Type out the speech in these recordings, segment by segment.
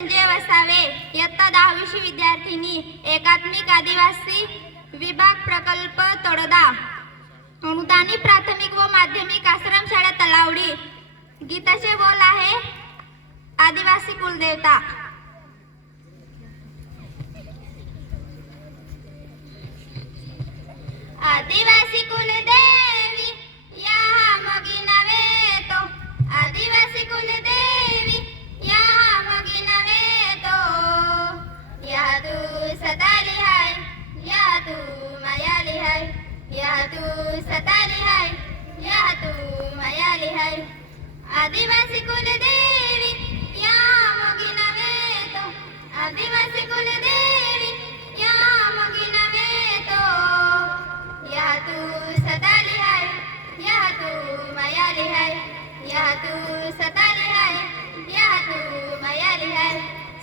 संजय वसावे इयत्ता 10वी विद्यार्थिनी एकात्मिक आदिवासी विभाग प्रकल्प तोडदा अनुदानित प्राथमिक व माध्यमिक आश्रमशाळा तलावडी। गीताचे बोल आहे आदिवासी कुलदेवता। आदिवासी कुलदेवी या मगी नवे तो, आदिवासी कुलदेवी या मगी नवे तो, या तू सताली है या तू मायाली है, या तू सताली है या तू मायाली है। आदिवासी कुलदेवी या मगी नवे तो, आदिवासी कुलदेवी या मगी नवे तो, या तू सताली है या तू मायाली है, या तू सताली है या तू मायाली है।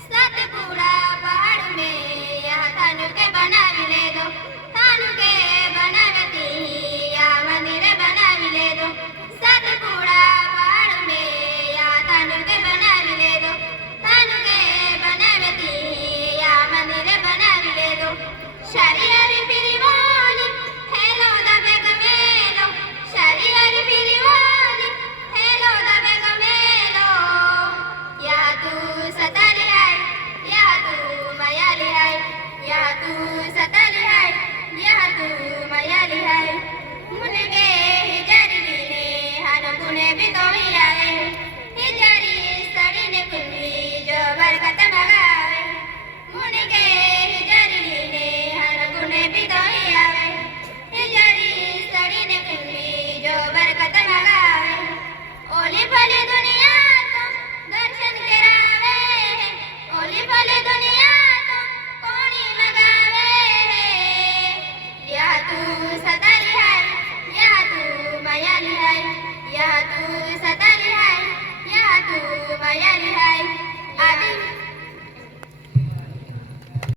सतपुड़ा पहाड़ में यह थानु के बनावी ले दो, थानु के बनावती या मंदिर बनावी ले दो। सतपुड़ा पहाड़ में यह थानु के बनावी ले दो, थानु के बनावती या मंदिर बनावी ले दो। शरीर फिरवाली हेलो दबे गमेलो, शरीर फिरवाली हेलो दबे गमेलो। या तू सताली है या तू मायाली है, या तू सताली है या तू मायाली है। मुनगे हिजारी ने हानो कुने भी तो ही आए, हिजारी सड़ी ने कुंडी जो बरकत मगावे। मुनगे हिजारी ने हानो कुने भी तो ही आवे, हिजारी सड़ी ने कुंडी जो बरकत मगावे। ओली भली दुनिया तो दर्शन करावे, ओली भली दुनिया तो कोणी मगावे। या तू सताली है या तू मायाली है, या तू सताली है या तू मायाली है। आदि